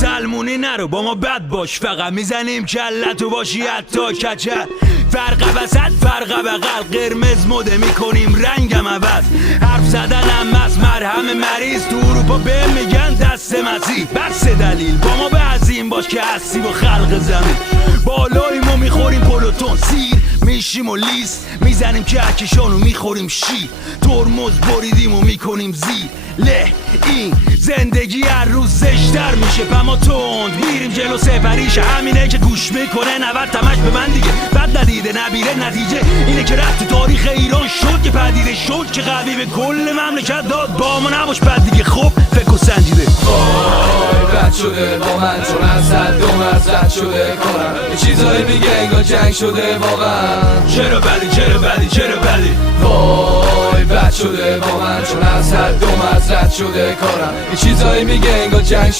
سلمونی نرو با ما بد باش، فقط میزنیم کلتو باشی حتی کچل. فرق وسط فرق بغل، قرمز مده میکنیم رنگم عوض. حرف زدنم از مرهم مریض، تو اروپا به میگن دست مسیح. بس دلیل با ما به عظیم باش که هستی با خلق زمین. بالاییم و میخوریم پلوتون سیر، میشیم و لیست میزنیم کهکشان و میخوریم شیر. ترمز بریدیم و میکنیم زیر له. این زندگی هر روز زشتر میشه پما تند، میریم جلو سپریش. همینه که گوش میکنه 90 تمش به من دیگه. بد ندیده نبیره نتیجه اینه که رفت تو تاریخ ایران شد که پدیده شد که قوی به کل مملکت داد. با ما نباش بد دیگه. خب فکر و سنجیده. وای رد شده با من چون از حد و مرز رد شده کارم. یه چیزایی میگه انگار جنگ شده واقعا. چرا بلی چرا بلی چرا بلی. وای بد شده با من چون از حد و مرز رد شده کارم. یه چیزایی میگه انگار جنگ